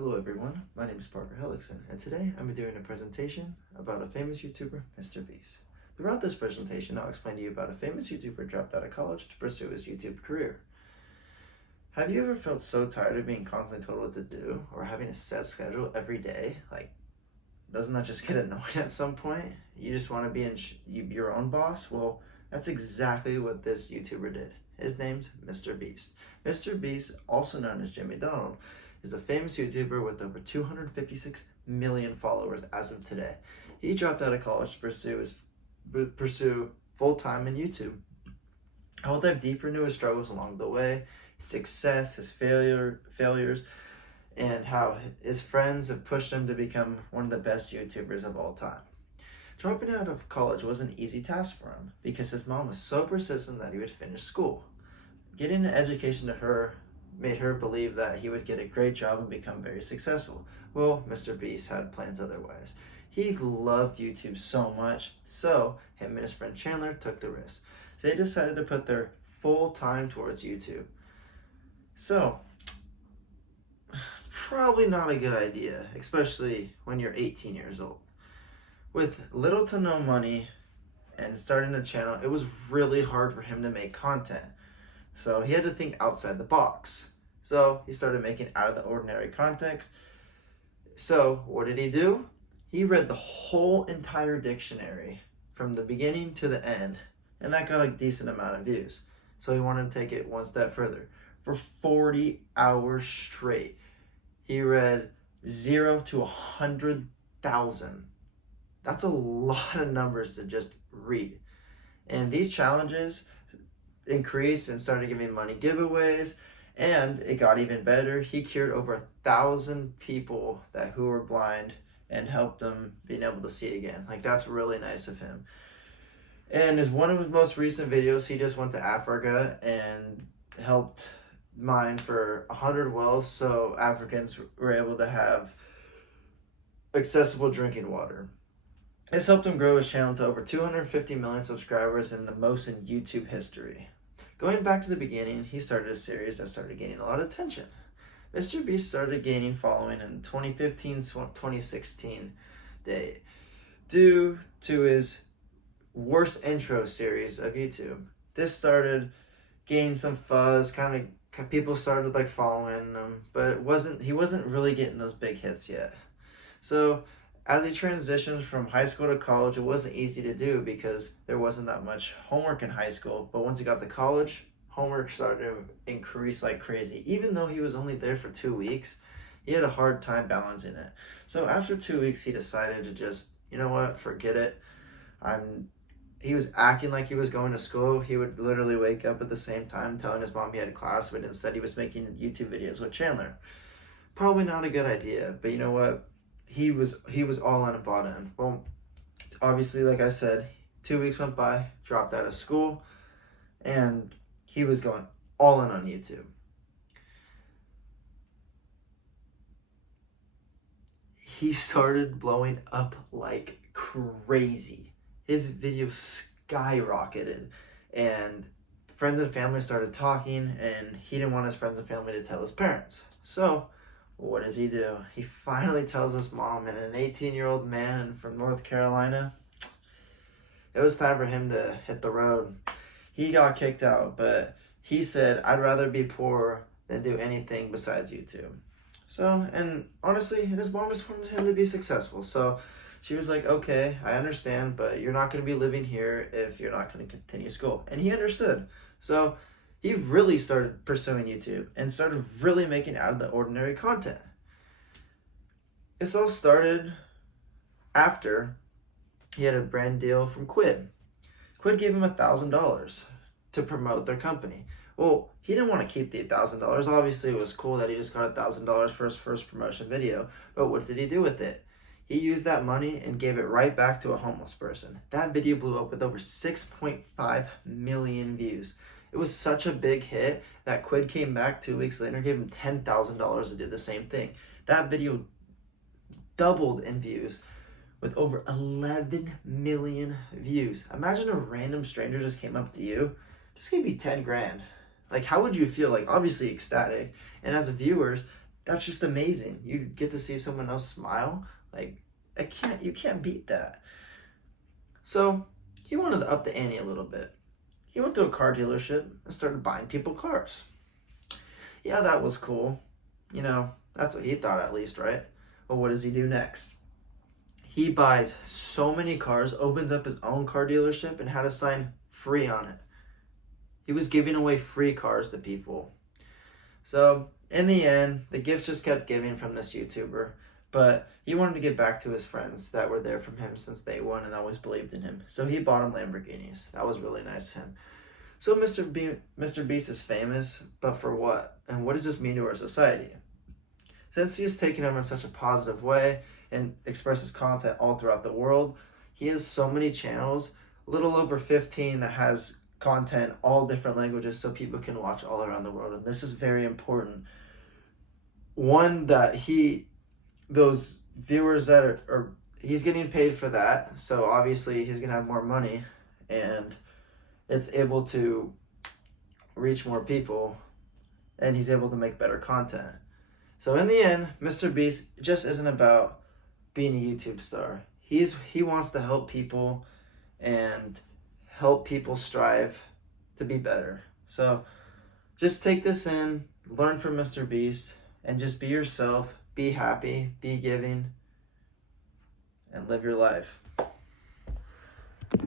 Hello everyone, my name is Parker Hellickson, and today I'm doing a presentation about a famous YouTuber, Mr. Beast. Throughout this presentation, I'll explain to you about a famous YouTuber who dropped out of college to pursue his YouTube career. Have you ever felt so tired of being constantly told what to do, or having a set schedule every day? Doesn't that just get annoying at some point? You just want to be your own boss? Well, that's exactly what this YouTuber did. His name's Mr. Beast. Mr. Beast, also known as Jimmy Donald, is a famous YouTuber with over 256 million followers as of today. He dropped out of college to pursue full-time in YouTube. I will dive deeper into his struggles along the way, his success, his failures, and how his friends have pushed him to become one of the best YouTubers of all time. Dropping out of college was an easy task for him because his mom was so persistent that he would finish school. Getting an education to her made her believe that he would get a great job and become very successful. Well, Mr. Beast had plans otherwise. He loved YouTube so much, so him and his friend Chandler took the risk. So they decided to put their full time towards YouTube. So, probably not a good idea, especially when you're 18 years old. With little to no money and starting a channel, it was really hard for him to make content. So he had to think outside the box. So he started making out of the ordinary content. So what did he do? He read the whole entire dictionary from the beginning to the end, and that got a decent amount of views. So he wanted to take it one step further. For 40 hours straight, he read 0 to 100,000. That's a lot of numbers to just read. And these challenges increased and started giving money giveaways, and it got even better. He cured over 1,000 people who were blind and helped them being able to see again. That's really nice of him. And as one of his most recent videos, he just went to Africa and helped mine for 100 wells so Africans were able to have accessible drinking water. This helped him grow his channel to over 250 million subscribers, and the most in YouTube history. Going back to the beginning, he started a series that started gaining a lot of attention. Mr. Beast started gaining following in 2015-2016 due to his worst intro series of YouTube. This started gaining some fuzz, people started following him, but he wasn't really getting those big hits yet. So as he transitioned from high school to college, it wasn't easy to do because there wasn't that much homework in high school. But once he got to college, homework started to increase like crazy. Even though he was only there for 2 weeks, he had a hard time balancing it. So after 2 weeks, he decided to just, you know what, forget it. He was acting like he was going to school. He would literally wake up at the same time telling his mom he had class, but instead he was making YouTube videos with Chandler. Probably not a good idea, but you know what? He was all in and bought in. Well, obviously, like I said, 2 weeks went by, dropped out of school, and he was going all in on YouTube. He started blowing up like crazy. His videos skyrocketed, and friends and family started talking, and he didn't want his friends and family to tell his parents. So what does he do? He finally tells his mom, and an 18-year-old man from North Carolina, it was time for him to hit the road. He got kicked out, but he said, I'd rather be poor than do anything besides YouTube. So, and honestly, his mom just wanted him to be successful. So she was like, okay, I understand, but you're not going to be living here if you're not going to continue school. And he understood. So he really started pursuing YouTube and started really making out of the ordinary content. This all started after he had a brand deal from Quid. Quid gave him $1,000 to promote their company. Well, he didn't want to keep the $1,000. Obviously, it was cool that he just got $1,000 for his first promotion video. But what did he do with it? He used that money and gave it right back to a homeless person. That video blew up with over 6.5 million views. It was such a big hit that Quid came back 2 weeks later and gave him $10,000 to do the same thing. That video doubled in views with over 11 million views. Imagine a random stranger just came up to you, just gave you 10 grand. How would you feel? Obviously ecstatic. And as viewers, that's just amazing. You get to see someone else smile. Like, you can't beat that. So he wanted to up the ante a little bit. He went to a car dealership and started buying people cars. Yeah, that was cool. You know, that's what he thought at least, right? Well, what does he do next? He buys so many cars, opens up his own car dealership, and had a sign free on it. He was giving away free cars to people. So, in the end, the gifts just kept giving from this YouTuber. But he wanted to give back to his friends that were there from him since day one and always believed in him. So he bought him Lamborghinis. That was really nice of him. So Mr. Beast is famous, but for what? And what does this mean to our society? Since he has taken him in such a positive way and expresses content all throughout the world, he has so many channels, a little over 15, that has content all different languages so people can watch all around the world. And this is very important. One, that those viewers that are he's getting paid for that, so obviously he's gonna have more money and it's able to reach more people and he's able to make better content. So in the end, Mr. Beast just isn't about being a YouTube star. He wants to help people and help people strive to be better. So just take this in, learn from Mr. Beast, and just be yourself, be happy, be giving, and live your life.